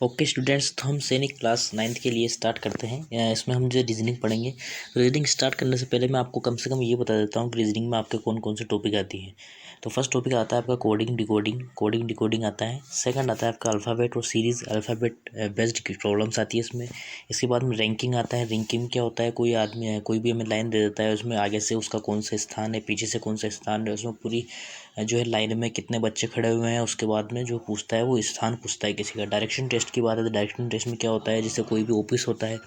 Okay students, तो हम सैनिक क्लास 9th के लिए स्टार्ट करते हैं। इसमें हम जो रीजनिंग पढ़ेंगे। रीजनिंग स्टार्ट करने से पहले मैं आपको कम से कम ये बता देता हूँ कि रीजनिंग में आपके कौन कौन से टॉपिक आती हैं। तो फर्स्ट टॉपिक आता है आपका कोडिंग डिकोडिंग आता है। सेकंड आता है आपका अल्फ़ाबेट और सीरीज़ अल्फ़ाबेट बेस्ड की प्रॉब्लम्स आती है इसमें। इसके बाद में रैंकिंग आता है। रैंकिंग क्या होता है, कोई आदमी है, कोई भी हमें लाइन दे देता है, उसमें आगे से उसका कौन सा स्थान है, पीछे से कौन सा स्थान है, उसमें पूरी जो है लाइन में कितने बच्चे खड़े हुए हैं। उसके बाद में जो पूछता है वो स्थान पूछता है किसी का। डायरेक्शन टेस्ट की बात है तो डायरेक्शन टेस्ट में क्या होता है, जैसे कोई भी ऑफिस होता है,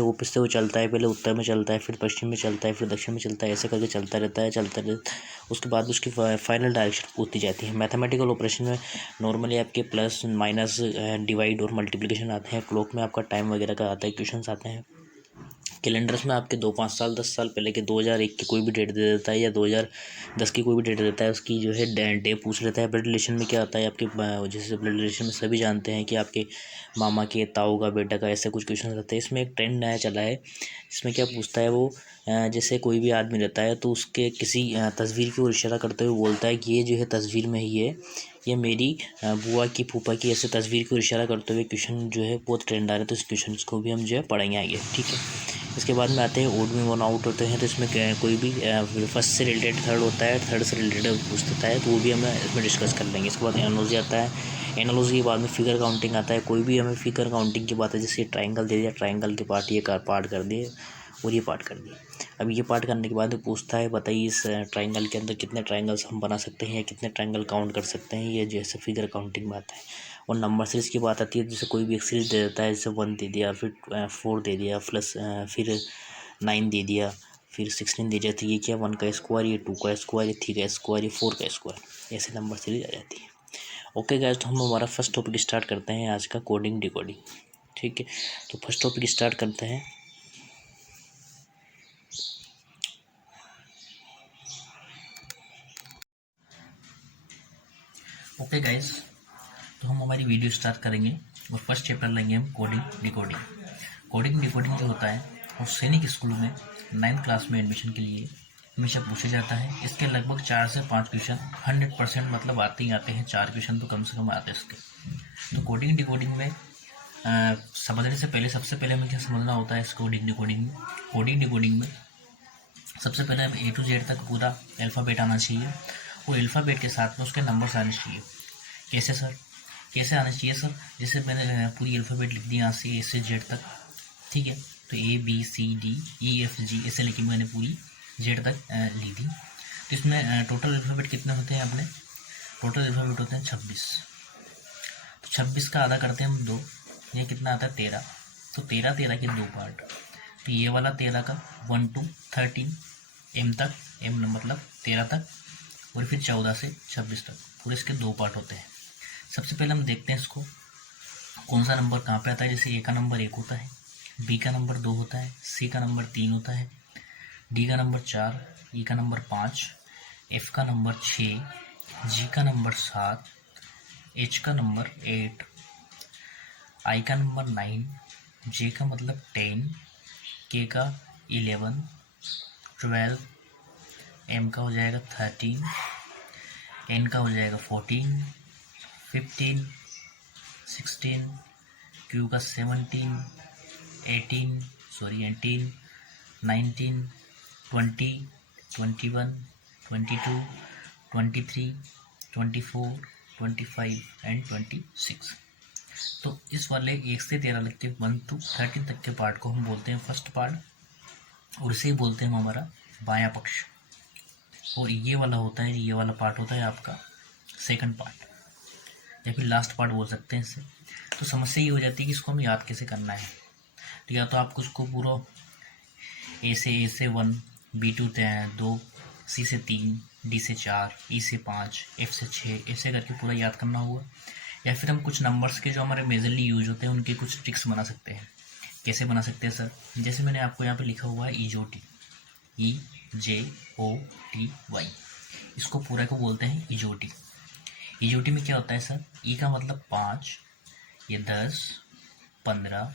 ऑफिस से वो चलता है, पहले उत्तर में चलता है, फिर पश्चिम में चलता है, फिर दक्षिण में चलता है, ऐसे करके चलता रहता है। उसके बाद उसकी फाइनल डायरेक्शन पूछती जाती है। मैथमेटिकल ऑपरेशन में नॉर्मली आपके प्लस माइनस डिवाइड और मल्टीप्लिकेशन आते हैं। क्लॉक में आपका टाइम वगैरह का आता है, क्वेश्चन आते हैं। कैलेंडर्स में आपके 2-5 साल 10 साल पहले के 2001 की कोई भी डेट दे देता है या 2010 की कोई भी डेट देता है, उसकी जो है डे पूछ लेता है। ब्लड रिलेशन में क्या आता है आपके, जैसे ब्लड रिलेशन में सभी जानते हैं कि आपके मामा के ताऊ का बेटा का, ऐसे कुछ क्वेश्चन रहते हैं। इसमें एक ट्रेंड नया चला है। इसमें क्या पूछता है वो, जैसे कोई भी आदमी रहता है तो उसके किसी तस्वीर की ओर इशारा करते हुए बोलता है कि ये जो है तस्वीर में ही है, ये मेरी बुआ की फूफा की, ऐसे तस्वीर को इशारा करते हुए क्वेश्चन जो है बहुत ट्रेंड आ रहा है। तो इस क्वेश्चन को भी हम जो है पढ़ेंगे आगे, ठीक है। इसके बाद में आते हैं ओड में वन आउट होते हैं। तो इसमें कोई भी फर्स्ट से रिलेटेड थर्ड होता है, थर्ड से रिलेटेड पूछ देता है, तो वो भी हम इसमें डिस्कस कर लेंगे। इसके बाद एनालॉजी आता है। एनालॉजी के बाद में फिगर काउंटिंग आता है। कोई भी हमें फिगर काउंटिंग की बात है, जैसे ट्राइंगल दे दिया, ट्राइंगल के पार्ट ये पार्ट कर दिए और ये पार्ट कर दिए। अब ये पार्ट करने के बाद पूछता है बताइए इस ट्राइंगल के अंदर कितने ट्राइंगल्स हम बना सकते हैं या कितने ट्राइंगल काउंट कर सकते हैं। ये जैसे फिगर काउंटिंग में आता है। और नंबर सीरीज़ की बात आती है, जैसे कोई भी एक सीरीज़ दे देता है, जैसे 1 दे दिया, फिर 4 दे दिया, प्लस फिर 9 दे दिया, फिर 16 दे दिया। तो ये क्या 1 का स्क्वायर, ये 2 का स्क्वायर, ये 3 का स्क्वायर, ये 4 का स्क्वायर, ऐसे नंबर सीरीज आ जाती है। ओके गाइस, तो हम हमारा फर्स्ट टॉपिक स्टार्ट करते हैं आज का, कोडिंग डिकोडिंग, ठीक है। तो फर्स्ट टॉपिक स्टार्ट करते हैं। ओके गाइस, तो हम हमारी वीडियो स्टार्ट करेंगे और फर्स्ट चैप्टर लेंगे हम कोडिंग डिकोडिंग। कोडिंग डिकोडिंग जो होता है वो सैनिक स्कूल में 9th क्लास में एडमिशन के लिए हमेशा पूछा जाता है। इसके लगभग 4 से 5 क्वेश्चन 100% मतलब आते ही आते हैं। 4 क्वेश्चन तो कम से कम आते हैं इसके। तो कोडिंग डिकोडिंग में समझने से पहले सबसे पहले हमें क्या समझना होता है इस कोडिंग डिकोडिंग में। कोडिंग डिकोडिंग में सबसे पहले हमें A to Z तक पूरा अल्फ़ाबेट आना चाहिए और अल्फ़ाबेट के साथ में उसके नंबर्स आने चाहिए। कैसे सर, कैसे आना चाहिए सर? जैसे मैंने पूरी अल्फ़ाबेट लिख दी यहाँ से A से Z तक, ठीक है। तो ABCDEFG ऐसे लिखी मैंने पूरी Z तक ली थी। तो इसमें टोटल अल्फ़ाबेट कितने होते हैं अपने? टोटल अल्फ़ाबेट होते हैं 26। तो 26 का आधा करते हैं हम 2, ये कितना आता है 13। तो 13 के 2 पार्ट। तो ये वाला 13 का 1 to 13 M तक, M मतलब 13 तक, और फिर 14 से 26 तक, पूरे इसके 2 पार्ट होते हैं। सबसे पहले हम देखते हैं इसको कौन सा नंबर कहाँ पे आता है। जैसे A का नंबर 1 होता है, B का नंबर 2 होता है, C का नंबर 3 होता है, D का नंबर 4, E का नंबर 5, F का नंबर 6, G का नंबर 7, H का नंबर 8, I का नंबर 9, J का मतलब 10, K का 11, 12, M का हो जाएगा 13, N का हो जाएगा 14, 15, 16, Q का 17, 18, 19, 20, 21, 22, 23, 24, 25 एंड 26। तो इस वाले 1 से 13 लिखते 1 to 13 तक के पार्ट को हम बोलते हैं फर्स्ट पार्ट, और इसे ही बोलते हैं हम हमारा बायां पक्ष। और ये वाला होता है, ये वाला पार्ट होता है आपका सेकंड पार्ट, या फिर लास्ट पार्ट बोल सकते हैं इसे। तो समस्या ये हो जाती है कि इसको हमें याद कैसे करना है। तो या तो आपको उसको पूरा A से 1, B to 2, C से 3, D से 4, E से 5, F से 6 ऐसे करके पूरा याद करना होगा। या फिर हम कुछ नंबर्स के जो हमारे मेजरली यूज होते हैं उनके कुछ ट्रिक्स बना सकते हैं। कैसे बना सकते हैं सर? जैसे मैंने आपको यहाँ पे लिखा हुआ है EJOT, EJOTY, इसको पूरा को बोलते हैं EJOT। EJOT में क्या होता है सर? E का मतलब 5, ये 10, 15,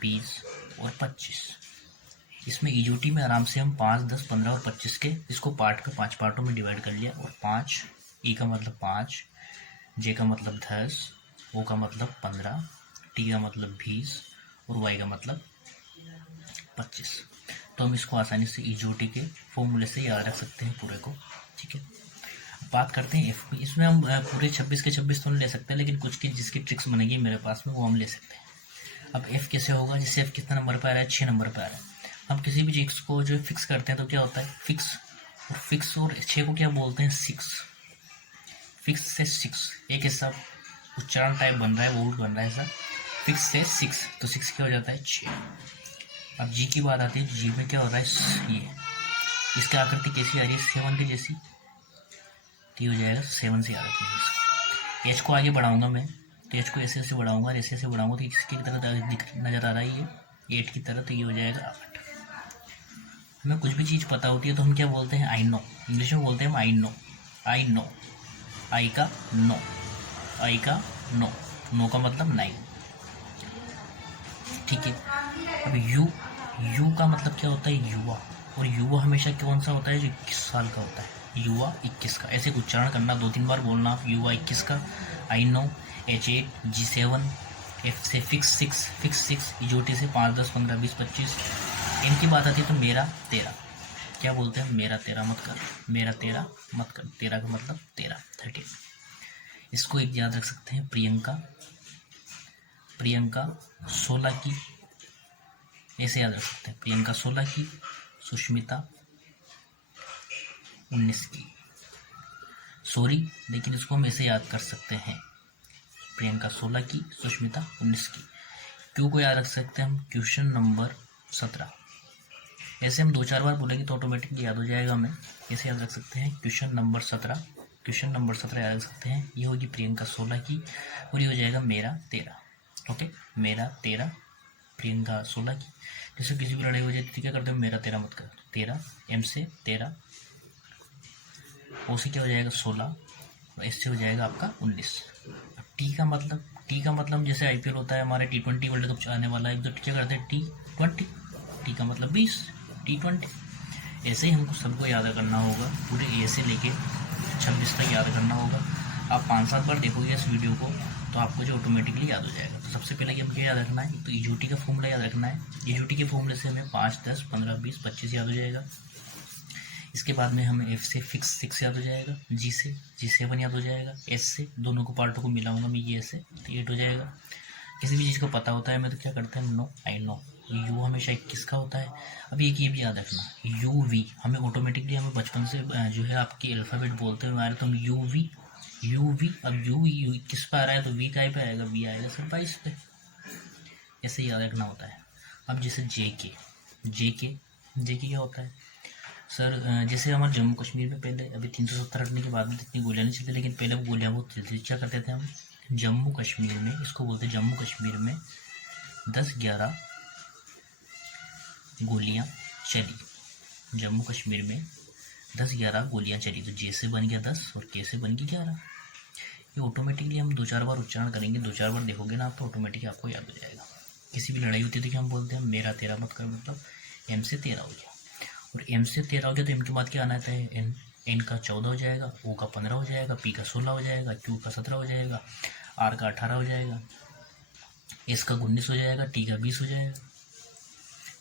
20 और 25। इसमें EJOT में आराम से हम 5, 10, 15 और 25 के इसको पार्ट का 5 पार्टों में डिवाइड कर लिया। और 5, E का मतलब 5, J का मतलब 10, ओ का मतलब 15, टी का मतलब 20 और वाई का मतलब 25। तो हम इसको आसानी से ईजीओटी के फॉर्मूले से याद रख सकते हैं पूरे को। ठीक है, बात करते हैं एफ की। इसमें हम पूरे 26 के 26 तो नहीं ले सकते, लेकिन कुछ की जिसकी ट्रिक्स बनेगी मेरे पास में वो हम ले सकते हैं। अब एफ कैसे होगा, जैसे एफ कितना नंबर पर आ रहा है, 6 नंबर पर आ रहा है। हम किसी भी चीज़ को जो फिक्स करते हैं तो क्या होता है, फिक्स। और फिक्स और 6 को क्या बोलते हैं, 6। फिक्स से 6 एक ऐसा उच्चारण टाइप बन रहा है, वर्ड बन रहा है ऐसा, फिक्स से 6, तो 6 क्या हो जाता है, 6। अब जी की बात आती है, जी में क्या हो रहा है, ये इसकी आकृति कैसी आ रही है, 7 की जैसी, तो हो जाएगा 7 से याद रखेंगे इसको। एच को आगे बढ़ाऊंगा मैं, तो एच को ऐसे ऐसे बढ़ाऊंगा, ऐसे ऐसे बढ़ाऊंगा तो किसकी तरह दिख नजर आ रहा है, ये 8 की तरह, तो ये हो जाएगा 8। हमें कुछ भी चीज़ पता होती है तो हम क्या बोलते हैं, आई नो। इंग्लिश में बोलते हैं हम आई नो। आई नो, आई का नो, आई का नो, नो का मतलब 9। ठीक है, अब यू, यू का मतलब क्या होता है, युवा। और युवा हमेशा कौन सा होता है, जो 21 साल का होता है, युवा 21 का। ऐसे उच्चारण करना, 2-3 बार बोलना, युवा 21 का। I know, H8, G7, F से फिक्स 6, फिक्स 6, ईजोटी से 5, 10, 15, 20, 25। इनकी बात आती है तो मेरा तेरा, क्या बोलते हैं, मेरा तेरा मत कर, मेरा तेरा मत कर, तेरा का मतलब 13, 13। इसको एक याद रख सकते हैं, प्रियंका, प्रियंका 16 की, ऐसे याद रख सकते हैं, प्रियंका 16 की, सुष्मिता 19 की। सॉरी, लेकिन इसको हम ऐसे याद कर सकते हैं, प्रियंका 16 की, सुष्मिता 19 की। क्यों को याद रख सकते हैं हम, क्वेश्चन नंबर 17। ऐसे हम 2-4 बार बोलेंगे तो ऑटोमेटिकली याद हो जाएगा हमें। ऐसे याद रख सकते हैं, क्वेश्चन नंबर 17, क्वेश्चन नंबर 17 याद रख सकते हैं। ये होगी प्रियंका 16 की और ये हो जाएगा मेरा 13। ओके, मेरा 13, प्रियंका 16 की। जैसे किसी भी लड़ाई हो जाती है क्या करते हैं, मेरा 13 मत कर, 13, एम से 13, ओ से क्या हो जाएगा 16, और एस से हो जाएगा आपका 19। टी का मतलब, टी का मतलब जैसे आईपीएल होता है हमारे, T20 वर्ल्ड कप आने वाला है, तो क्या करते हैं, T20, टी का मतलब 20, T20। ऐसे ही हमको सबको याद करना होगा, पूरे ए से लेके 26 तक याद करना होगा। आप 5-7 बार देखोगे इस वीडियो को तो आपको जो ऑटोमेटिकली याद हो जाएगा। तो सबसे पहले कि हमें क्या याद रखना है, तो ईजोटी का फॉर्मूला याद रखना है। ईजोटी के फॉर्मूले से हमें 5, 10, 15, 20, 25 याद हो जाएगा। इसके बाद में हमें एफ से फिक्स 6 याद हो जाएगा, जी से G7 याद हो जाएगा, एस से दोनों को पार्टों को मिलाऊंगा मैं, ये ऐसे तो 8 हो जाएगा। किसी भी चीज़ को पता होता है मैं तो क्या करते हैं, नो, आई नो। यू हमेशा 21 का होता है। अब ये भी याद रखना, यू वी हमें ऑटोमेटिकली, हमें बचपन से जो है आपकी अल्फ़ाबेट बोलते हुए आ रहे, तो हम यू वी, यू वी। अब यू 21 पे आ रहा है तो वी का पे आएगा, वी आएगा सर 22 पे। ऐसे याद रखना होता है। अब जैसे जे के, जे के क्या होता है सर, जैसे हमारे जम्मू कश्मीर में पहले, अभी 370 हटने के बाद में इतनी गोलियाँ नहीं चलती, लेकिन पहले वो गोलियाँ बहुत चलती थी। क्या करते थे हम, जम्मू कश्मीर में, इसको बोलते हैं जम्मू कश्मीर में 10-11 गोलियाँ चली। जम्मू कश्मीर में 10-11 गोलियाँ चली, तो जे से बन गया 10 और के से बन गई 11। ये ऑटोमेटिकली हम 2-4 बार उच्चारण करेंगे, 2-4 बार देखोगे ना आप, तो ऑटोमेटिकली आपको याद हो जाएगा। किसी भी लड़ाई होती है तो क्या हम बोलते हैं, मेरा 13 मत कर, मतलब एम से 13 हो गया। और एम से 13 हो गया तो एम के बाद क्या आना है, एन का 14 हो जाएगा, ओ का 15 हो जाएगा, पी का 16 हो जाएगा, क्यू का 17 हो जाएगा, आर का 18 हो जाएगा, एस का 19 हो जाएगा, टी का 20 हो जाएगा,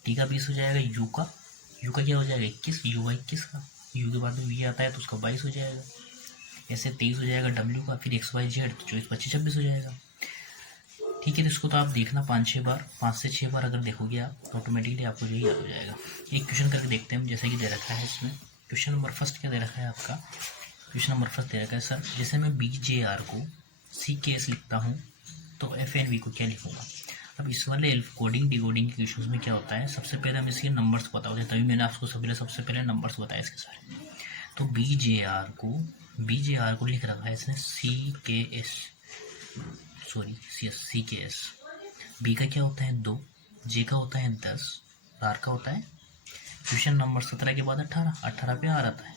टी का 20 हो जाएगा, यू का क्या हो जाएगा 21, यू का 21 का, यू के बाद में वी आता है तो उसका 22 हो जाएगा, ऐसे 23 हो जाएगा डब्ल्यू का, फिर एक्स वाई जेड तो 24, 25, 26 हो जाएगा। ठीक है, तो इसको तो आप देखना 5-6 बार, 5 से 6 बार अगर देखोगे आप तो ऑटोमेटिकली आपको यही याद हो जाएगा। एक क्वेश्चन करके देखते हैं हम, जैसे कि दे रखा है इसमें, क्वेश्चन नंबर फर्स्ट क्या दे रखा है आपका, क्वेश्चन नंबर फर्स्ट दे रखा है सर, जैसे मैं BJR को CKS लिखता हूँ तो FNV को क्या लिखूँगा। अब इस वाले कोडिंग डिकोडिंग के क्वेश्चन में क्या होता है, सबसे पहले हमें इसके नंबर्स पता होते हैं, तभी मैंने आपको सबसे पहले नंबर्स बताए इसके सारे। तो BJR को लिख रखा है इसने CKS, सॉरी CKS। बी का क्या होता है 2, जे का होता है 10, आर का होता है, क्वेश्चन नंबर 17 के बाद 18 पे आर आता है।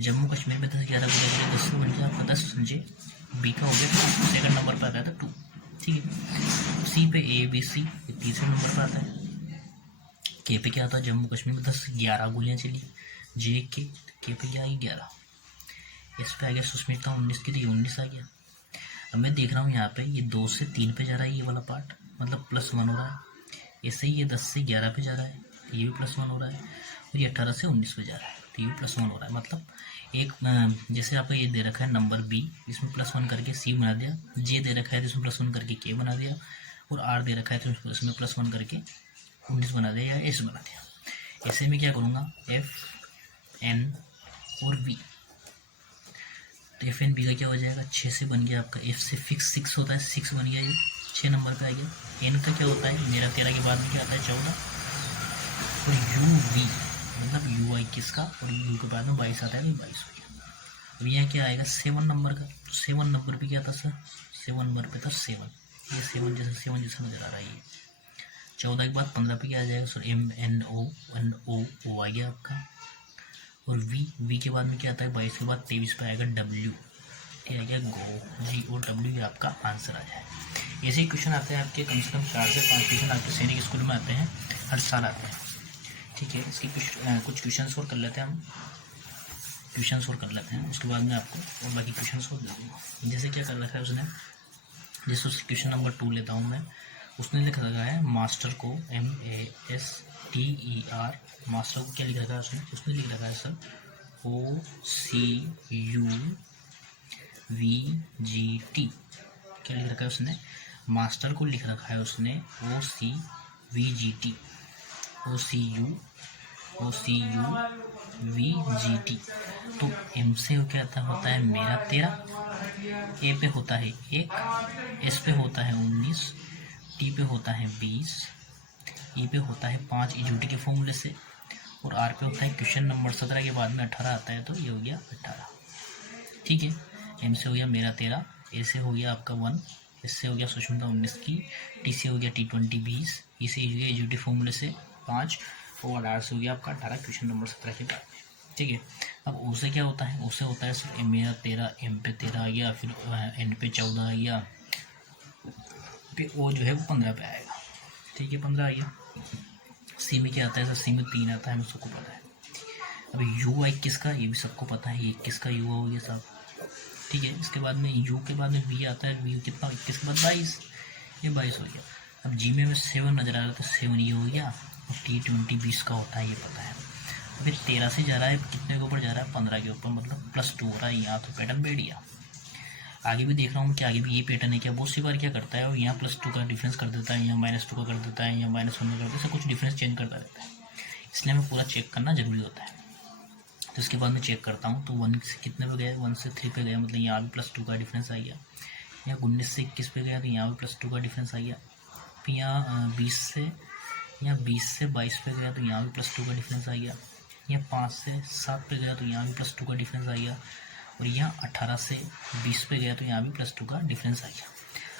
जम्मू कश्मीर में 10-11 को 10 से बन गया आपका 10 जे, बी का हो गया सेकंड नंबर पर आता है तो 2। ठीक है, सी पे ABC ये तीसरे नंबर पर आता है। के पे क्या आता है, जम्मू कश्मीर में 10-11 गोलियाँ चली, जे के पे क्या आई 11। इस पे आ गया सुष्मिता 19 की, तो 19 आ गया। अब मैं देख रहा हूँ यहाँ पे ये 2 से 3 पे जा रहा है ये वाला पार्ट, मतलब +1 हो रहा है। ऐसे ही ये 10 से 11 पे जा रहा है, ये भी +1 हो रहा है। और ये 18 से 19 पे जा रहा है, तो ये भी +1 हो रहा है। मतलब एक जैसे आपको ये दे रखा है नंबर B, इसमें +1 करके C बना दिया, J दे रखा है तो इसमें +1 करके K बना दिया, और R दे रखा है तो इसमें +1 करके 19 बना दिया या S बना दिया। ऐसे में क्या करूँगा, F, N और V। तो एफ एन बी का क्या हो जाएगा, 6 से बन गया आपका। एफ से फिक्स 6 होता है, 6 बन गया, ये 6 नंबर पे आ गया। एन का क्या होता है, मेरा 13 के बाद में क्या आता है, 14। और यू वी मतलब यू आई किसका, और यू के बाद में 22 आता है, तो 22 हो गया। अब यहाँ क्या आएगा, 7 नंबर का। तो 7 नंबर पे क्या था सर, 7 नंबर पे था 7, ये 7 जैसा नजर आ रहा है ये। 14 के बाद 15 पे क्या आ जाएगा सर, MNO आ गया आपका। और वी के बाद में क्या आता है, 22 के बाद 23 पे आएगा W, ये आ गया गो, GOW, ये आपका आंसर आ जाए। ऐसे ही क्वेश्चन आते हैं आपके कम से कम 4 से 5 क्वेश्चन आपके सैनिक स्कूल में आते हैं, हर साल आते हैं। ठीक है, इसके कुछ क्वेश्चन और कर लेते हैं हम, उसके बाद में आपको और बाकी क्वेश्चन और दे दूँगा। जैसे क्या कर रखा है उसने, जैसे उस क्वेश्चन नंबर 2 लेता हूँ मैं, उसने लिख रखा है मास्टर को, MASTER, मास्टर को क्या लिख रखा है उसने लिख रखा है सर OCUVGT। क्या लिख रखा है उसने, मास्टर को लिख रखा है उसने OCUVGT, OCUVGT। तो M से क्या होता है मेरा 13, A पे होता है 1, S पे होता है 19, T पे होता है 20, E पे होता है 5 EUT के फॉर्मूले से, और R पे होता है क्वेश्चन नंबर 17 के बाद में 18 आता है, तो ये हो गया 18। ठीक है, M से हो गया मेरा 13, A से हो गया आपका 1, S से हो गया सुष्मिता 19 की, T से हो गया T20 20, E से हो गया EUT फॉर्मूले से 5, और R से हो गया आपका 18 क्वेश्चन नंबर 17 के बाद में। ठीक है, अब O से क्या होता है, O से होता है सर मेरा 13, M पे 13 आ गया, फिर N पे 14 आ गया, फिर O जो है वो 15 पे आएगा। ठीक है, 15 आ गया। सी में क्या आता है सर, सी में 3 आता है, हमें सबको पता है। अभी यू आई किसका, ये भी सबको पता है, ये किसका यू हो गया साहब। ठीक है, इसके बाद में यू के बाद में वी आता है, वी कितना, 21 के बाद 22, ये 22 हो गया। अब जी में 7 नजर आ रहा था, 7 ये हो गया, और T20 20 का होता है, ये पता है। अभी 13 से जा रहा है, कितने के ऊपर जा रहा है, 15 के ऊपर, मतलब +2 हो रहा है यहाँ, तो पैटर्न बैठ गया। आगे भी देख रहा हूँ कि आगे भी ये पैटर्न है क्या, बहुत सी बार क्या करता है, और यहाँ +2 का डिफरेंस कर देता है, यहाँ -2 का कर देता है, यहाँ -1 का कर देता है, कुछ डिफरेंस चेंज करता रहता है, इसलिए हमें पूरा चेक करना जरूरी होता है। तो इसके बाद मैं चेक करता हूँ, तो 1 से कितने पे गया, 1 से 3 पे गया, मतलब यहाँ भी +2 का डिफरेंस आ गया। यहाँ 19 से 21 पे गया, तो यहाँ भी +2 का डिफरेंस आ गया। फिर यहाँ 20 से 22 पे गया, तो यहाँ भी +2 का डिफरेंस आ गया। यहाँ 5 से 7 पे गया, तो यहाँ भी +2 का डिफरेंस आ गया। और यहाँ 18 से 20 पे गया, तो यहाँ भी +2 का डिफरेंस आ गया।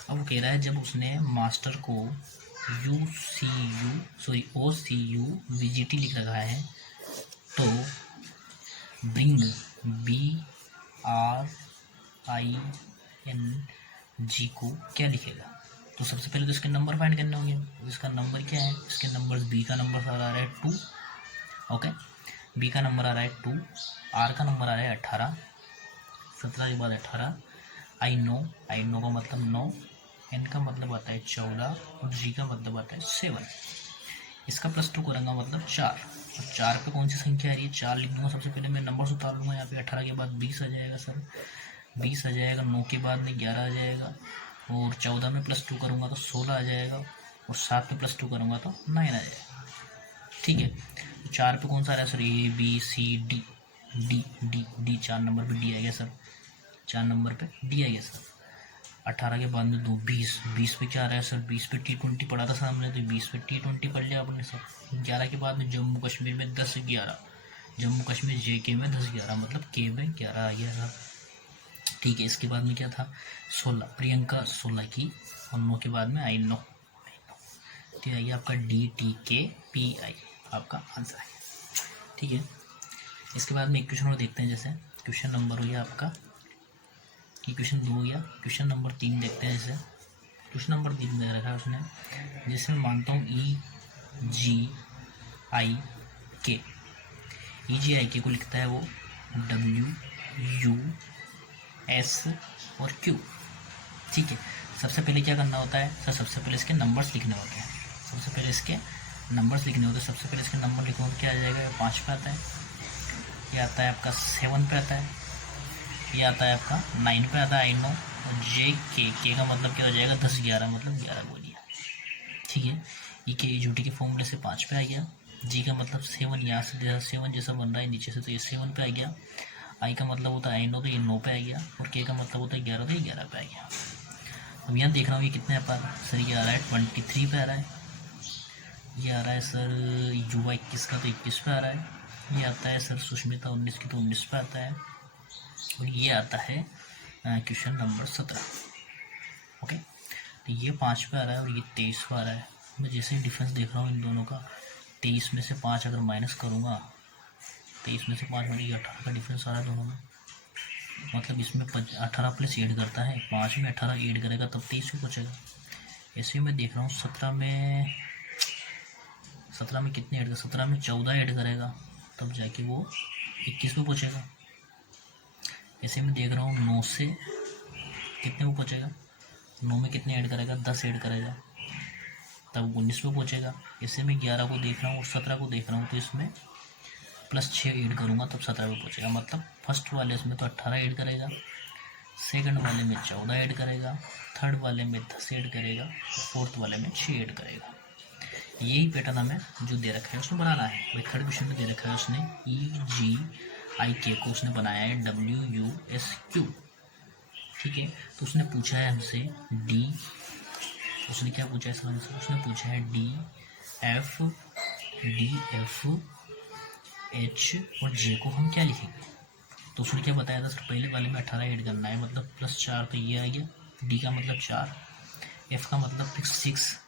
अब वो कह रहा है जब उसने मास्टर को OCUVGT लिख रखा है, तो ब्रिंग BRING को क्या लिखेगा। तो सबसे पहले तो इसके नंबर फाइंड करने होंगे। इसका नंबर क्या है, इसके नंबर B का नंबर आ रहा है 2, ओके, B का नंबर आ रहा है 2, R का नंबर आ रहा है 18, 17 के बाद 18, आई नो का मतलब 9, N का मतलब आता है 14, और G का मतलब आता है 7। इसका +2 करूँगा मतलब 4, और 4 पे कौन सी संख्या आ रही है, 4 लिख दूंगा। सबसे पहले मैं नंबर उतार लूँगा, यहाँ पे 18 के बाद 20 आ जाएगा सर, 20 आ जाएगा, 9 के बाद में 11 आ जाएगा, और 14 में +2 करूँगा तो 16 आ जाएगा, और 7 में +2 करूँगा तो 9 आ जाएगा। ठीक है, तो 4 पे कौन सा आ रहा है सर, ABCD, D 4 नंबर पे D आ गया सर, 4 नंबर पे D आ गया सर। 18 के बाद में 2 20 पे क्या आ रहा है सर, 20 पे T20 पढ़ा था सामने, तो 20 पे T20 पढ़ लिया आपने सर। 11 के बाद में जम्मू कश्मीर में 10 11, जम्मू कश्मीर JK में 10 11, मतलब K में 11 आ गया सर। ठीक है, इसके बाद में क्या था, 16, प्रियंका 16 की, और 9 के बाद में आई नो, तो आ गया आपका DTKPI, आपका आंसर है। ठीक है, इसके बाद में एक क्वेश्चन और देखते हैं। जैसे क्वेश्चन नंबर हो गया आपका, कि क्वेश्चन 2 हो गया, क्वेश्चन नंबर 3 देखते हैं। जैसे क्वेश्चन नंबर 3 दे रखा है उसने, जैसे मैं मानता हूँ EGIK को लिखता है वो WUS और Q। ठीक है। सबसे पहले क्या करना होता है सर, सबसे पहले इसके नंबर्स लिखने होते हैं। सबसे पहले इसके नंबर्स लिखने होते हैं। सबसे पहले इसके नंबर लिखो तो क्या आ जाएगा, 5 पे आता है, ये आता है आपका 7 पे आता है, ये आता है आपका 9 पे आता है, आई नो। और के का मतलब क्या हो जाएगा, 10 11 मतलब 11 बोलिए। ठीक है, ई के यूटी के फॉर्मूले से 5 पे आ गया। जी का मतलब 7, यहाँ से 7 जैसा बन रहा है नीचे से, तो ये 7 पे आ गया। आई का मतलब होता है आई नो, तो ये 9 पे आ गया। और के का मतलब होता है 11, तो ये 11 पे आ गया। अब यहाँ देख रहा हूँ ये कितने पर सर, ये आ रहा है 23 पे आ रहा है। ये आ रहा है सर युवा 21 का, तो 21 पे आ रहा है। ये आता है सर सुष्मिता 19 की, तो 19 पे आता है। और ये आता है क्वेश्चन नंबर 17। ओके, तो ये 5 पे आ रहा है और ये 23 पे आ रहा है। मैं जैसे ही डिफरेंस देख रहा हूँ इन दोनों का, 23 में से 5 अगर माइनस करूँगा, 23 में से 5 मतलब ये 18 का डिफरेंस आ रहा है दोनों में। मतलब इसमें 18 प्लस ऐड करता है, 5 में 18 ऐड करेगा तब 23 पे पहुँचेगा। ऐसे ही मैं देख रहा हूँ 17 में कितने ऐड कर, 17 में 14 ऐड करेगा तब जाके वो 21 पे पहुँचेगा। ऐसे मैं देख रहा हूँ 9 से कितने पे पहुँचेगा, 9 में कितने ऐड करेगा, 10 ऐड करेगा तब 19 पे पहुँचेगा। ऐसे मैं 11 को देख रहा हूँ और 17 को देख रहा हूँ, तो इसमें प्लस 6 ऐड करूँगा तब 17 पे पहुँचेगा। मतलब फर्स्ट वाले इसमें तो 18 ऐड करेगा, सेकंड वाले में 14 ऐड करेगा, थर्ड वाले में 10 ऐड करेगा, फोर्थ वाले में 6 ऐड करेगा। यही पैटर्न हमें जो दे रखा है उसमें बनाना है। भाई थर्ड क्वेश्चन में दे रखा है उसने EGIK को उसने बनाया है WUSQ। ठीक है, तो उसने पूछा है हमसे डी, उसने क्या पूछा है सर हमसे, उसने पूछा है DF H और J को हम क्या लिखेंगे। तो उसने क्या बताया था सर, पहले वाले में 18 ऐड करना है, मतलब प्लस 4, तो ये आ गया। D का मतलब 4, F का मतलब 6,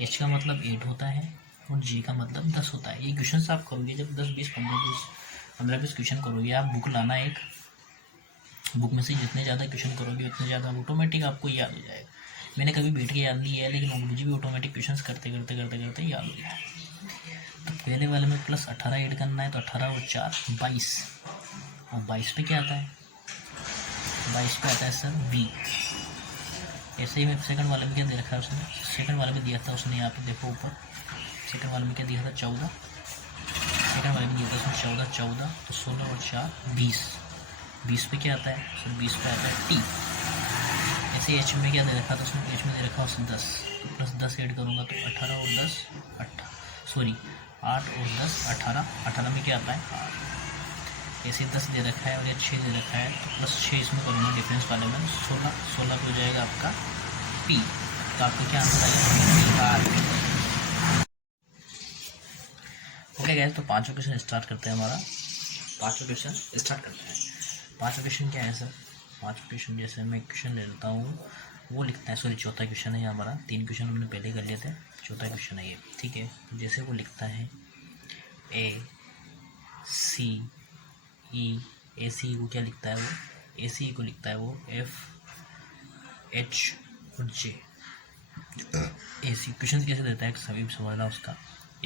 H का मतलब 8 होता है और J का मतलब 10 होता है। ये क्वेश्चन आप करोगे जब 10 20 15 20 क्वेश्चन करोगे, आप बुक लाना, एक बुक में से जितने ज़्यादा क्वेश्चन करोगे उतने ज़्यादा ऑटोमेटिक आपको याद हो जाएगा। मैंने कभी बैठ के याद नहीं किया है, लेकिन मुझे भी ऑटोमेटिक क्वेश्चन करते याद हो गया। तो पहले वाले में प्लस 18 ऐड करना है, तो 18 और 4 22, और 22 पे क्या आता है, 22 पे आता है सर B। ऐसे ही मैं सेकंड वाले में क्या दे रखा है उसने, सेकंड वाले में दिया था उसने, यहाँ पे देखो ऊपर, सेकंड वाले में क्या दिया था 14, सेकंड वाले में दिया था उसने 14, तो 16 और 4 20, 20 पे क्या आता है सर, 20 पे आता है T। ऐसे H में क्या दे रखा था उसने, H में दे रखा उसने 10, तो प्लस 10 ऐड करूँगा तो 18 और 10 8 और 10 18 में क्या आता है 8। ऐसे 10 दे रखा है और ये 6 दे रखा है, तो प्लस 6 इसमें करूँगा डिफरेंस वाले में, 16 पे हो जाएगा आपका P। तो आपको क्या आंसर आएगा, ओके गाइस। तो पांचवा क्वेश्चन स्टार्ट करते हैं हमारा। पांचवा क्वेश्चन क्या है सर, पांचवा क्वेश्चन जैसे मैं क्वेश्चन ले लेता हूँ, वो लिखता है, सॉरी चौथा क्वेश्चन है हमारा, 3 क्वेश्चन हमने पहले कर लिए थे, चौथा क्वेश्चन है ये। ठीक है, जैसे वो लिखता है ACE को क्या लिखता है वो, ACE को लिखता है वो FH और J। AC क्वेश्चन कैसे देता है सभी समझना उसका।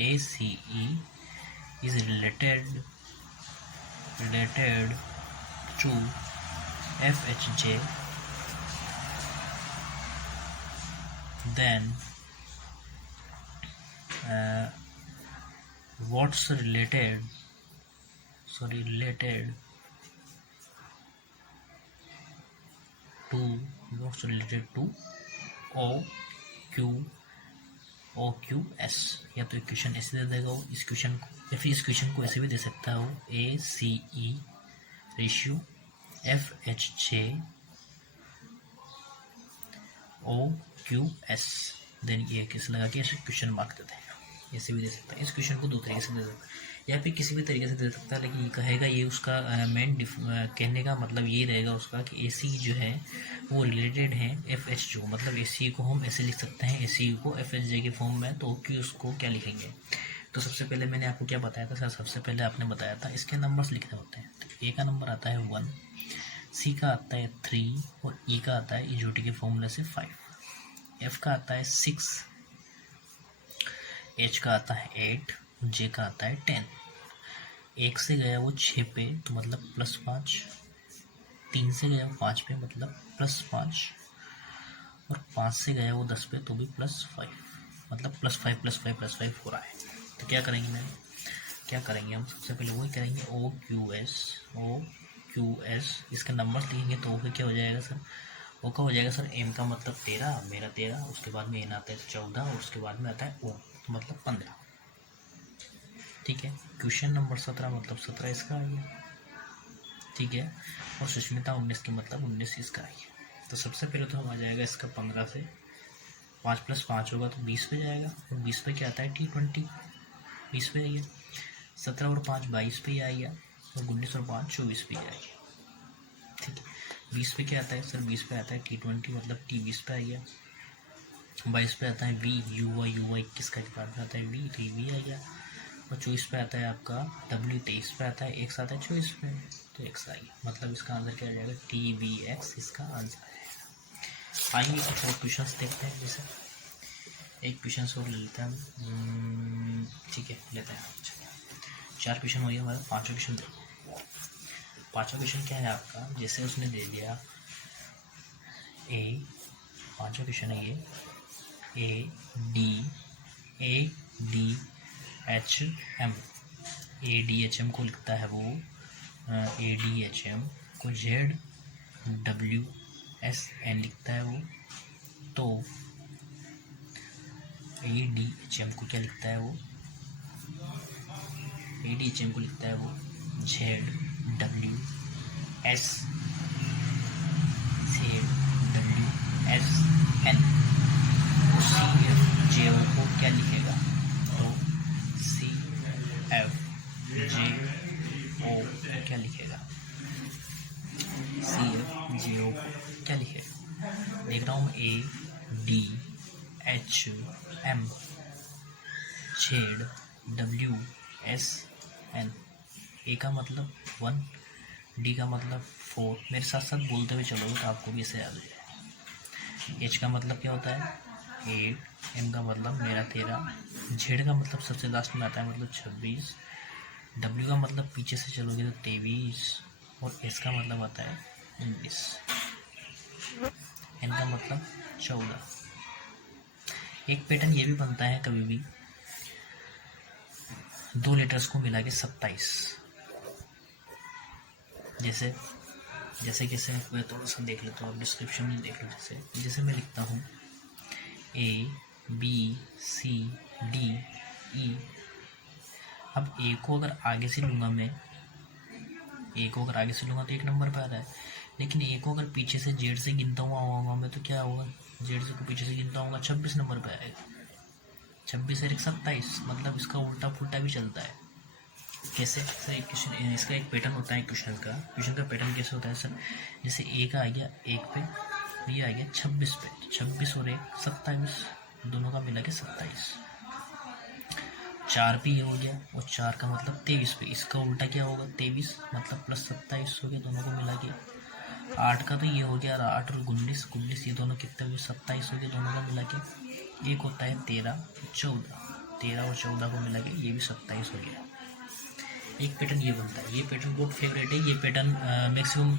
ACE is related to FHJ, then what's related to OQS। या तो इक्वेशन ऐसे दे देगा वो, इस क्वेश्चन को, या फिर इस क्वेश्चन को ऐसे भी दे सकता है वो, ACE ratio FHJ OQS, then ये किस लगा के ऐसे क्वेश्चन मार्क देते हैं, ऐसे भी दे सकता है। इस क्वेश्चन को दो तरीके से दे सकता है, या फिर किसी भी तरीके से दे सकता है, लेकिन ये कहेगा, ये उसका मेन कहने का मतलब ये रहेगा उसका कि AC जो है वो रिलेटेड है FH जो, मतलब AC को हम ऐसे लिख सकते हैं, AC को FHJ के फॉर्म में, तो OQ को क्या लिखेंगे। तो सबसे पहले मैंने आपको क्या बताया था सर, सबसे पहले आपने बताया था इसके नंबर्स लिखने होते हैं। तो A का नंबर आता है 1, C का आता है 3 और E का आता है EJOT के फॉर्मूले से 5, F का आता है 6, H का आता है 8, J का आता है 10। 1 से गया वो 6 पे, तो मतलब +5, 3 से गया वो 5 पे, मतलब +5, 5 से गया वो 10 पे तो भी +5, मतलब +5 +5 हो रहा है। तो क्या करेंगे हम सबसे पहले वही करेंगे OQS इसके नंबर्स लिखेंगे तो ओके क्या हो जाएगा सर, ओ का हो जाएगा सर एम का मतलब 13, मेरा 13, उसके बाद में एन आता है 14 और उसके बाद में आता है ओ तो मतलब 15। ठीक है, क्वेश्चन नंबर 17 मतलब 17 इसका आ गया। ठीक है, और सुष्मिता 19 के मतलब 19 इसका आ गया। तो सबसे पहले तो हम आ जाएगा इसका 15 से 5 + 5 होगा तो 20 पे जाएगा, और 20 पे क्या आता है T20, 20 पे आ गया। 17 और 5 22 पे ही आ गया, और 19 और 5 24 पे ही आ गया। ठीक है, 20 पे क्या आता है सर, 20 पे आता है T20 मतलब T 20 पे आ गया। 22 पे आता है V UY 21 का बाद में आता है V तो V आ गया, और 24 पे आता है आपका W 23 पे आता है X आता है 24 पे तो X आ गया। मतलब इसका आंसर क्या आ जाएगा TVX इसका आंसर आएगा। आइए कुछ और क्वेश्चन देखते हैं, जैसे एक क्वेश्चन और ले लेते हैं हम। ठीक है, लेते हैं। 4 क्वेश्चन हो गया हमारा, 5वां क्वेश्चन देखो। 5वां क्वेश्चन क्या है आपका, जैसे उसने दे दिया A, 5वां क्वेश्चन है ये ADHM, ADHM को लिखता है वो ADHM को ZWSN लिखता है वो, तो ADHM को क्या लिखता है वो, ADHM को लिखता है वो ZWSN, CFJO को क्या लिखेगा, तो CFJO क्या लिखेगा, CFJO क्या लिखेगा। देख रहा हूँ ADHM ZWSN, ए का मतलब 1, डी का मतलब 4, मेरे साथ साथ बोलते हुए चलोगे तो आपको भी इसे याद हो जाएगा। एच का मतलब क्या होता है 8, एम का मतलब मेरा 13, जेड का मतलब सबसे लास्ट में आता है मतलब 26, डब्ल्यू का मतलब पीछे से चलोगे तो 23, और एस का मतलब आता है 19, एन का मतलब 14। एक पैटर्न ये भी बनता है कभी भी 2 लेटर्स को मिला के 27, जैसे मैं थोड़ा सा देख लेता हूँ, डिस्क्रिप्शन में देख लो। जैसे मैं लिखता हूँ ABCDE, अब ए को अगर आगे से लूँगा मैं, तो 1 नंबर पे आ रहा है, लेकिन ए को अगर पीछे से जेड से गिनता हुआ आऊँगा मैं तो क्या होगा, जेड से को पीछे से गिनता हूँ 26 नंबर पे आएगा। 26 और 27 मतलब इसका उल्टा पुल्टा भी चलता है। कैसे सर, एक क्वेश्चन इसका एक पैटर्न होता है क्वेश्चन का पैटर्न कैसे होता है सर, जैसे ए का आ गया 1 पे, बी आ गया 26 पे, 26 और 1 27, दोनों का मिला के 27। 4 पे ये हो गया, और 4 का मतलब 23 पे, इसका उल्टा क्या होगा 23 मतलब +27 हो गया, दोनों को मिला के। 8 का तो ये हो गया, 8 और 19 ये दोनों कितने हुए 27 हो गए, दोनों का मिला के। एक होता है 13 और 14 को मिला के ये भी 27 हो गया। एक पैटर्न ये बनता है, ये पैटर्न बहुत फेवरेट है। ये पैटर्न मैक्सिमम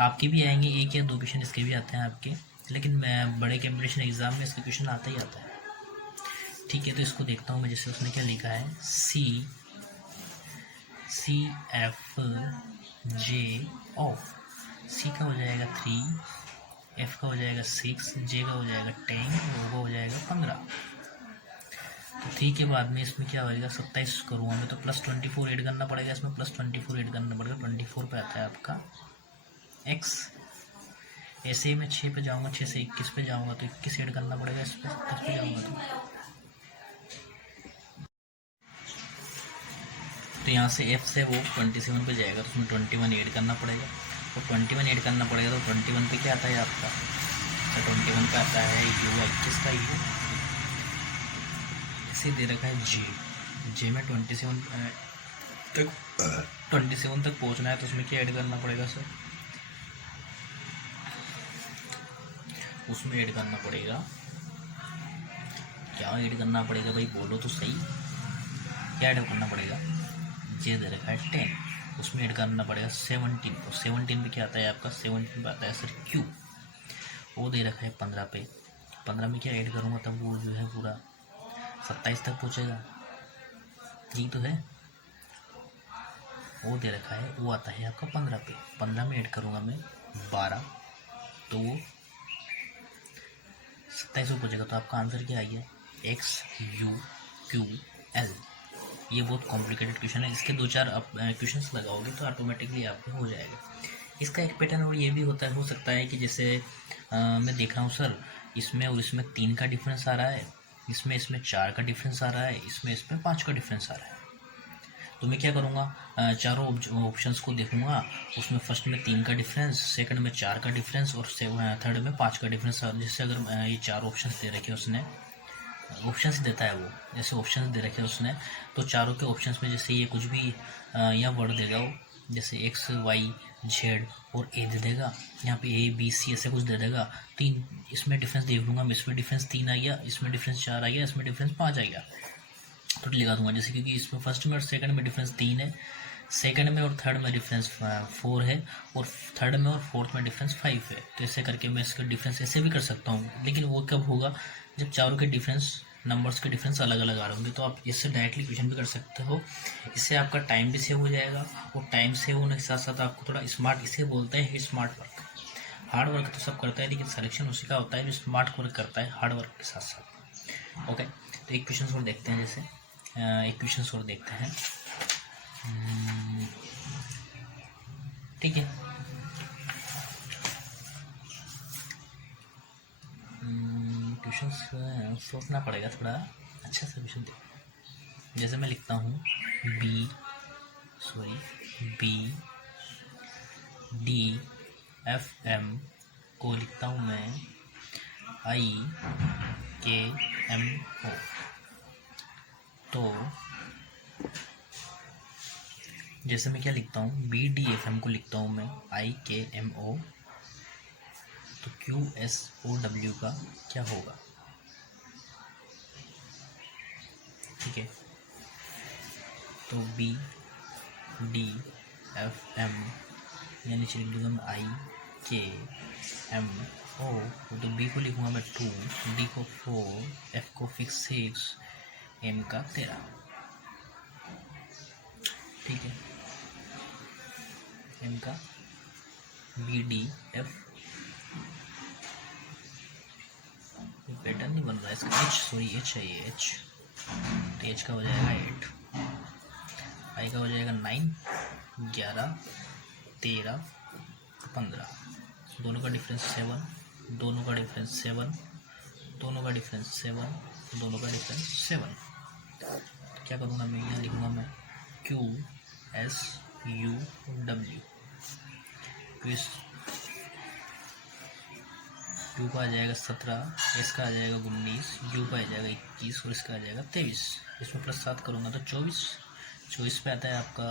आपके भी आएंगे, 1 या 2 क्वेश्चन इसके भी आते हैं आपके, लेकिन बड़े कंपटीशन एग्जाम में इसका क्वेश्चन आता ही आता है। ठीक है, तो इसको देखता हूँ मैं, जैसे उसने क्या लिखा है CFJO, सी का हो जाएगा 3, एफ का हो जाएगा 6, जे का हो जाएगा 10, ओ का हो जाएगा 15। तो 3 के बाद में इसमें क्या होएगा 27 करूँगा मैं तो +24 ऐड करना पड़ेगा, इसमें +24 ऐड करना पड़ेगा, 24 पे आता है आपका x। ऐसे ही मैं 6 पे जाऊँगा, 6 से 21 पे जाऊँगा तो 21 ऐड करना पड़ेगा, इस पर 27 पे जाऊँगा तो यहाँ से f से वो 27 पे जाएगा तो उसमें 21 ऐड करना पड़ेगा, और 21 ऐड करना पड़ेगा तो 21 पे क्या आता है आपका, तो 21 पे आता है U21 का ये दे रखा है जे में 27 तक पहुंचना है, तो उसमें क्या ऐड करना पड़ेगा सर, उसमें ऐड करना पड़ेगा, क्या ऐड करना पड़ेगा भाई बोलो तो सही, क्या ऐड करना पड़ेगा, जे दे रखा है 10, उसमें ऐड करना पड़ेगा 17, तो 17 पे क्या आता है आपका, 17 पे आता है सर क्यू, वो दे रखा है 15 पे, 15 में क्या ऐड करूँगा तब वो जो है पूरा 27 तक पहुँचेगा। यही तो है, वो दे रखा है, वो आता है आपका 15 पे। 15 में ऐड करूँगा मैं 12, तो 27 पे पहुँचेगा। तो आपका आंसर क्या आ गया, XUQL। ये बहुत कॉम्प्लिकेटेड क्वेश्चन है, इसके 2-4 आप क्वेश्चंस लगाओगे तो ऑटोमेटिकली आपको हो जाएगा। इसका एक पैटर्न और ये भी होता है, हो सकता है कि जैसे मैं देख रहा हूँ सर इसमें और इसमें 3 का डिफरेंस आ रहा है, इसमें 4 का डिफरेंस आ रहा है, इसमें 5 का डिफरेंस आ रहा है। तो मैं क्या करूँगा, चारों ऑप्शंस को देखूंगा, उसमें फर्स्ट में 3 का डिफरेंस, सेकंड में 4 का डिफरेंस और थर्ड में 5 का डिफरेंस। जैसे अगर ये 4 ऑप्शंस दे रखे उसने, ऑप्शंस देता है वो, जैसे ऑप्शंस दे रखे उसने, तो चारों के ऑप्शंस में जैसे ये कुछ भी यहाँ वर्ड देगा वो, जैसे X Y Z और A दे देगा, यहाँ पे A B C ऐसे कुछ दे देगा। 3 इसमें डिफरेंस देख लूँगा मैं, इसमें डिफरेंस 3 आ गया, इसमें डिफरेंस 4 आ गया, इसमें डिफरेंस 5 आ गया, तो लगा दूंगा। जैसे क्योंकि इसमें फर्स्ट में और सेकंड में डिफरेंस 3 है, सेकंड में और थर्ड में डिफरेंस 4 है, और थर्ड में और फोर्थ में डिफरेंस 5 है। तो ऐसे करके मैं इसका डिफरेंस ऐसे भी कर सकता हूँ, लेकिन वो कब होगा जब चारों के डिफरेंस नंबर्स के डिफरेंस अलग अलग आ रहे होंगे। तो आप इससे डायरेक्टली क्वेश्चन भी कर सकते हो, इससे आपका टाइम भी सेव हो जाएगा, और टाइम सेव होने के साथ साथ आपको थोड़ा स्मार्ट, इसे बोलते हैं स्मार्ट वर्क। हार्ड वर्क तो सब करता है, लेकिन सिलेक्शन उसी का होता है जो स्मार्ट वर्क करता है हार्ड वर्क के साथ साथ। ओके, तो एक क्वेश्चन और देखते हैं, जैसे एक क्वेश्चन और देखते हैं, ठीक है। क्वेश्चन सोचना पड़ेगा थोड़ा, अच्छा सा क्वेश्चन देखो। जैसे मैं लिखता हूँ B D F M को लिखता हूँ मैं I K M O। तो जैसे मैं क्या लिखता हूँ, B D F M को लिखता हूँ मैं I K M O, तो Q S O W का क्या होगा, ठीक है। तो B D F M यानी नीचे लिख दूँगा मैं I K M O, तो B को लिखूँगा मैं 2, D को 4, F को 6, M का 13, ठीक है। M का B D F, पैटर्न नहीं बन रहा है इसका, H है ये H, तो H का हो जाएगा 8, I का हो जाएगा 9, 11, 13, 15, दोनों का डिफरेंस 7, दोनों का डिफरेंस 7, दोनों का डिफरेंस 7, दोनों का डिफरेंस 7। तो क्या करूँगा मैं, यहाँ लिखूँगा मैं Q S U W। Q का आ जाएगा 17, S का आ जाएगा 19, U का आ जाएगा 21 और इसका आ जाएगा 23। इसमें प्लस 7 करूँगा तो 24 पे आता है आपका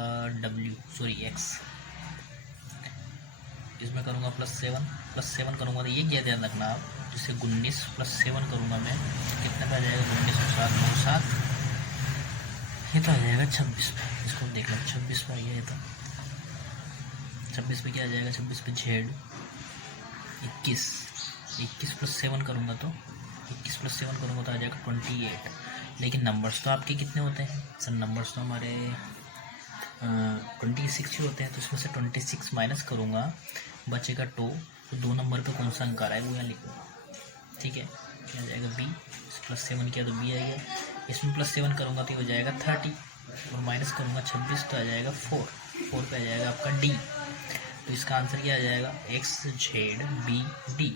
X। इसमें करूँगा प्लस 7 करूँगा तो ये क्या ध्यान रखना आप, जैसे 19 + 7 करूँगा मैं, कितने पे आ जाएगा, 19 और 7 9 7, ये तो आ जाएगा 26 पे। इसको देखना 26 पे आ गया, ये तो 26 पे क्या आ जाएगा, 26 पे Z 21 + 7 करूँगा तो 21 + 7 करूँगा तो आ जाएगा 28। लेकिन नंबर्स तो आपके कितने होते हैं सर, नंबर्स तो हमारे 26 ही होते हैं, तो इसमें से 26 माइनस करूँगा, बचेगा 2, तो 2 नंबर पे कौन सा अंक आ रहा है वो यहाँ लिखूँगा, ठीक है। क्या आ जाएगा B, + 7 किया तो B आ गया, इसमें +7 करूँगा तो ये हो जाएगा 30, और माइनस करूँगा 26 तो आ जाएगा 4 पे आ जाएगा आपका D। तो इसका आंसर क्या आ जाएगा, X Z B D।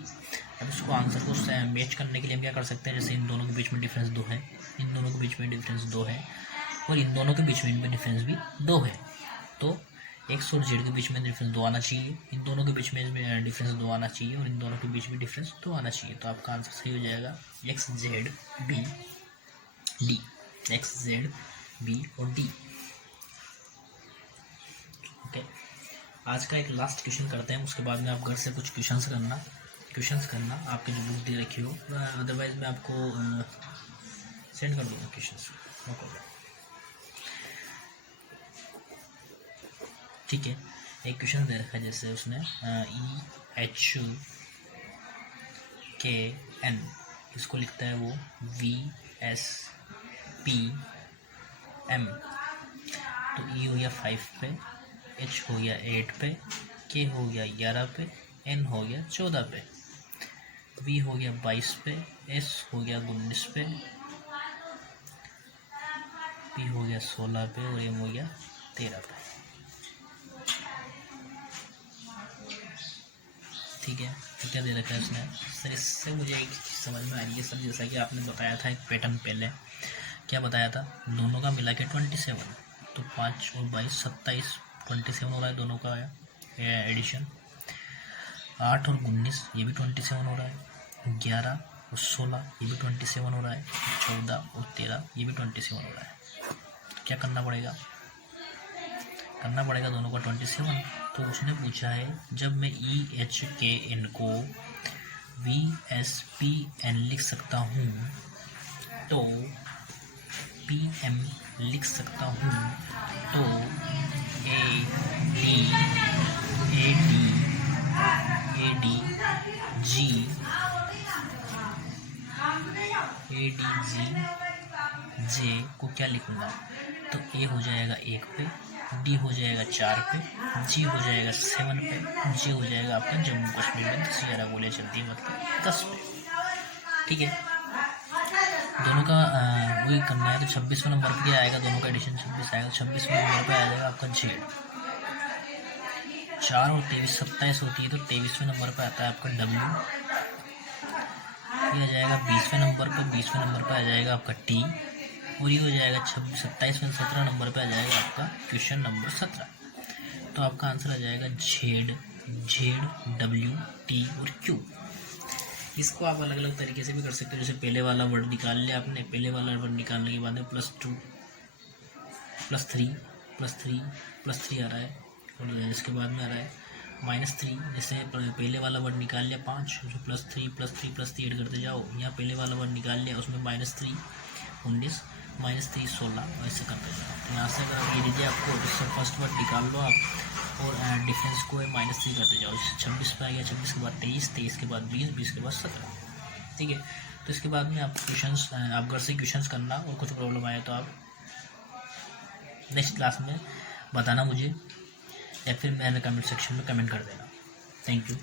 अब इसको आंसर को मैच करने के लिए हम क्या कर सकते हैं, जैसे इन दोनों के बीच में डिफरेंस 2 है, इन दोनों के बीच में डिफरेंस 2 है, और इन दोनों के बीच में इनमें डिफरेंस भी 2 है, तो X और Z के बीच में डिफरेंस 2 आना चाहिए, इन दोनों के बीच में डिफरेंस 2 आना चाहिए, और इन दोनों के बीच में डिफरेंस 2 आना चाहिए। तो आपका आंसर सही हो जाएगा X Z B D, X Z B और D। ओके, आज का एक लास्ट क्वेश्चन करते हैं, उसके बाद में आप घर से कुछ क्वेश्चंस करना आपकी जो बुक दे रखी हो, अदरवाइज मैं आपको सेंड कर दूँगा क्वेश्चंस, नो प्रॉब्लम, ठीक है। एक क्वेश्चन दे रखा है, जैसे उसने EHKN इसको लिखता है वो VSPM। तो E हो गया 5 पे, H हो गया 8 पे, K हो गया 11 पे, N हो गया 14 पे, V हो गया 22 पे, S हो गया 19 पे, P हो गया 16 पे और M हो गया 13 पे। ठीक है, तो क्या दे रखा है उसने सर? इससे मुझे एक चीज़ समझ में आ रही है सर, जैसा कि आपने बताया था एक पैटर्न पहले, क्या बताया था, दोनों का मिला के 27, तो 5 और 22 27, 27 हो रहा है दोनों का एडिशन। 8 और 19 ये भी 27 हो रहा है, 11 और 16 ये भी 27 हो रहा है, 14 और 13 ये भी 27 हो रहा है। क्या करना पड़ेगा दोनों का 27। तो उसने पूछा है जब मैं EHKN को VSPN लिख सकता हूँ तो PM लिख सकता हूँ तो ADG को क्या लिखूंगा? तो A हो जाएगा 1 पे, D हो जाएगा 4 पे, G हो जाएगा 7 पे, J हो जाएगा आपका जम्मू कश्मीर में 10-11 गोलियाँ चलती है, मतलब 10 पे। ठीक है, दोनों का वही करना है। तो 26वें नंबर पे आएगा, दोनों का एडिशन 26 आएगा। 26वें नंबर पे आ जाएगा आपका Z। 4 और 23 27 होती है, तो 23वें नंबर पे आता है आपका W। ये आ जाएगा 20वें नंबर पे, 20वें नंबर पे आ जाएगा आपका T। और ये हो जाएगा 27वें 17 नंबर पे आ जाएगा आपका क्वेश्चन नंबर 17। तो आपका आंसर आ जाएगा Z, W, T और Q। इसको आप अलग अलग तरीके से भी कर सकते हो, जैसे पहले वाला वर्ड निकाल लिया आपने, पहले वाला वर्ड निकालने के बाद में +2 +3 +3 आ रहा है, और इसके बाद में आ रहा है -3। जैसे पहले वाला वर्ड निकाल लिया 5, जो +3 ऐड करते जाओ। यहाँ पहले वाला वर्ड निकाल लिया, उसमें -3 19 -3 16, ऐसे करते जाओ। तो यहाँ से अगर आप ये लीजिए आपको, इससे फर्स्ट वर्ड निकाल लो आप और डिफरेंस को -3 करते जाओ। 26 पे आ गया, 26 के बाद 23, 23 के बाद 20, 20 के बाद 17। ठीक है, तो इसके बाद में आप क्वेश्चंस, आप घर से क्वेश्चंस करना, और कुछ प्रॉब्लम आए तो आप नेक्स्ट क्लास में बताना मुझे, या फिर मेरे कमेंट सेक्शन में कमेंट कर देना। Thank you.